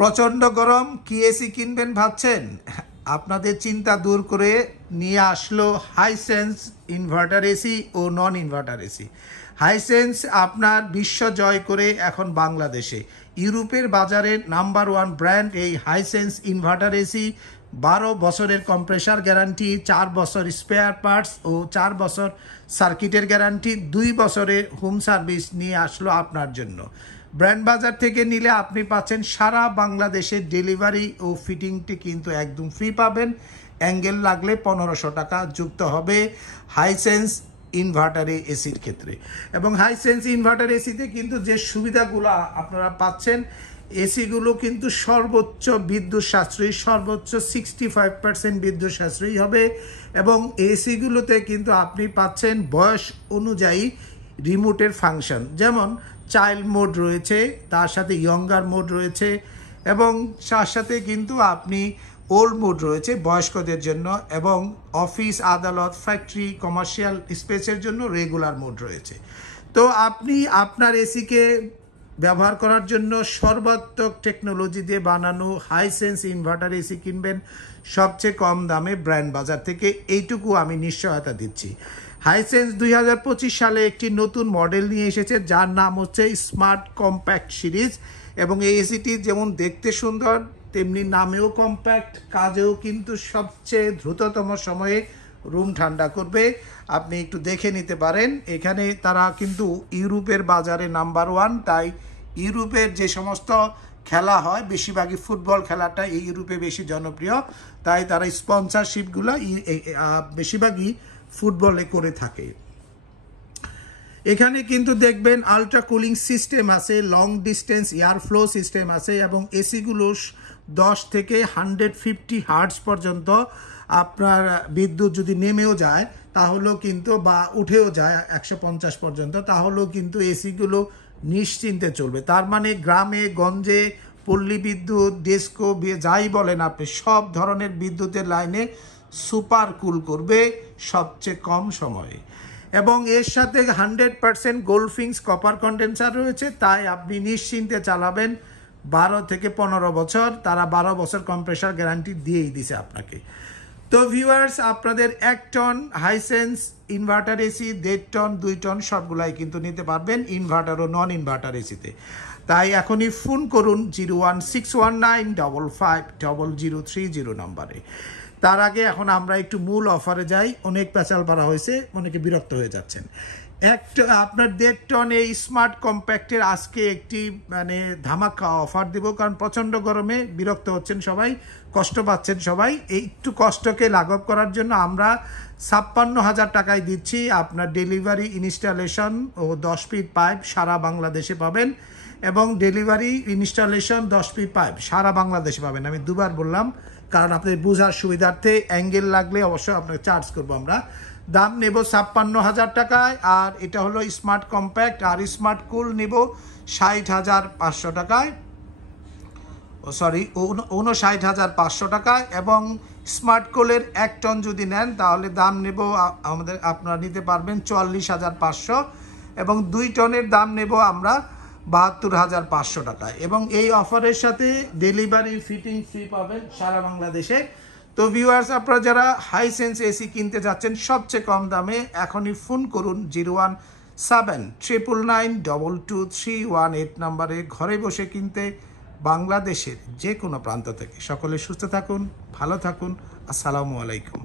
প্রচণ্ড গরম, কি এসি কিনবেন ভাবছেন? আপনাদের চিন্তা দূর করে নিয়ে আসলো হাইসেন্স ইনভার্টার এসি ও নন ইনভার্টার এসি। হাইসেন্স আপনার বিশ্ব জয় করে এখন বাংলাদেশে ইউরোপের বাজারে নাম্বার 1 ব্র্যান্ড এই হাইসেন্স ইনভার্টার এসি। 12 বছরের কম্প্রেসার গ্যারান্টি, 4 বছর স্পেয়ার পার্টস ও 4 বছর সার্কিটের গ্যারান্টি, 2 বছরের হোম সার্ভিস নিয়ে আসলো আপনার জন্য। ব্র্যান্ড বাজার থেকে নিলে আপনি পাচ্ছেন সারা বাংলাদেশের ডেলিভারি ও ফিটিংটি কিন্তু একদম ফ্রি পাবেন। অ্যাঙ্গেল লাগলে 1500 টাকা যুক্ত হবে হাইসেন্স ইনভার্টারে এসির ক্ষেত্রে। এবং হাইসেন্স ইনভার্টার এসিতে কিন্তু যে সুবিধাগুলো আপনারা পাচ্ছেন, এসিগুলো কিন্তু সর্বোচ্চ বিদ্যুৎ সাশ্রয়ী, সর্বোচ্চ 65% বিদ্যুৎ সাশ্রয়ী হবে। এবং এসিগুলোতে কিন্তু আপনি পাচ্ছেন বয়স অনুযায়ী রিমোটের ফাংশন, যেমন চাইল্ড মোড রয়েছে, তার সাথে ইয়ঙ্গার মোড রয়েছে, এবং তার সাথে কিন্তু আপনি ওল্ড মোড রয়েছে বয়স্কদের জন্য, এবং অফিস, আদালত, ফ্যাক্টরি, কমার্শিয়াল স্পেসের জন্য রেগুলার মোড রয়েছে। তো আপনি আপনার এসিকে ব্যবহার করার জন্য সর্বাত্মক টেকনোলজি দিয়ে বানানো হাইসেন্স ইনভার্টার এসি কিনবেন সবচেয়ে কম দামে ব্র্যান্ড বাজার থেকে, এইটুকু আমি নিশ্চয়তা দিচ্ছি। হাইসেন্স 2025 সালে একটি নতুন মডেল নিয়ে এসেছে যার নাম হচ্ছে স্মার্ট কম্প্যাক্ট সিরিজ। এবং এই এসিটি যেমন দেখতে সুন্দর, তেমনি নামেও কম্প্যাক্ট, কাজেও কিন্তু সবচেয়ে দ্রুততম সময়ে রুম ঠান্ডা করবে। আপনি একটু দেখে নিতে পারেন, এখানে তারা কিন্তু ইউরোপের বাজারে নাম্বার 1, তাই ইউরোপের যে সমস্ত খেলা হয় বেশিরভাগই ফুটবল খেলাটা এই ইউরোপে বেশি জনপ্রিয়, তাই তারা স্পন্সরশিপগুলো বেশিরভাগই ফুটবলে করে থাকে। এখানে কিন্তু দেখবেন আলট্রা কুলিং সিস্টেম আছে, long distance air flow system আছে, এবং এসিগুলো 10 থেকে 150 হার্টজ পর্যন্ত আপনার বিদ্যুৎ যদি নেমেও যায় তাহলেও কিন্তু, বা উঠেও যায় 150 পর্যন্ত, তাহলেও কিন্তু এসিগুলো নিশ্চিন্তে চলবে। তার মানে গ্রামে গঞ্জে পল্লী বিদ্যুৎ, ডেস্কো, যাই বলেন আপনি, সব ধরনের বিদ্যুতের লাইনে সুপার কুল করবে সবচেয়ে কম সময়ে। এবং এর সাথে 100% গোল্ডফিংস কপার কন্ডেন্সার রয়েছে, তাই আপনি নিশ্চিন্তে চালাবেন 12 থেকে 15 বছর। তারা 12 বছর কম্প্রেসার গ্যারান্টি দিয়েই দিছে আপনাকে। তো ভিউয়ার্স, আপনাদের 1 ton Hisense inverter AC, 1.5 ton, 2 ton সবগুলাই কিন্তু নিতে পারবেন ইনভার্টার ও নন ইনভার্টার এসিতে। তাই এখনই ফোন করুন 01619550030 নম্বরে। তার আগে এখন আমরা একটু মূল অফারে যাই, অনেক পেঁচাল পারা হয়েছে, অনেকে বিরক্ত হয়ে যাচ্ছেন। আপনার 1.5 টন এই স্মার্ট কম্প্যাক্টের আজকে একটি ধামাকা অফার দেব, কারণ প্রচণ্ড গরমে বিরক্ত হচ্ছেন সবাই, কষ্ট পাচ্ছেন সবাই। এই একটু কষ্টকে লাঘব করার জন্য আমরা 56,000 টাকায় দিচ্ছি। আপনার ডেলিভারি, ইনস্টলেশন ও 10 ফিট পাইপ সারা বাংলাদেশে পাবেন, এবং ডেলিভারি, ইনস্টলেশন, 10 ফিট পাইপ সারা বাংলাদেশে পাবেন। আমি দুবার বললাম কারণ আপনাদের বোঝার সুবিধার্থে, অ্যাঙ্গেল লাগলে অবশ্যই আপনাকে চার্জ করবো আমরা। দাম নেব 56,000 টাকায়, আর এটা হলো স্মার্ট কম্প্যাক্ট। আর স্মার্ট কুল নেব 60,500 টাকায়, 59,500 টাকায়। এবং স্মার্ট কুলের 1 টন যদি নেন তাহলে দাম নেব আপনারা নিতে পারবেন 44,500, এবং 2 টনের দাম নেব আমরা 72,500 টাকায়। এবং এই অফারের সাথে ডেলিভারি, ফিটিং ফ্রি পাবেন সারা বাংলাদেশে। তো ভিউয়ার্স, আপনারা যারা হাইসেন্স এসি কিনতে যাচ্ছেন সবচেয়ে কম দামে, এখনই ফোন করুন 01799922318 নম্বরে। ঘরে বসে কিনতে বাংলাদেশের যে কোনো প্রান্ত থেকে। সকলে সুস্থ থাকুন, ভালো থাকুন। আসসালামু আলাইকুম।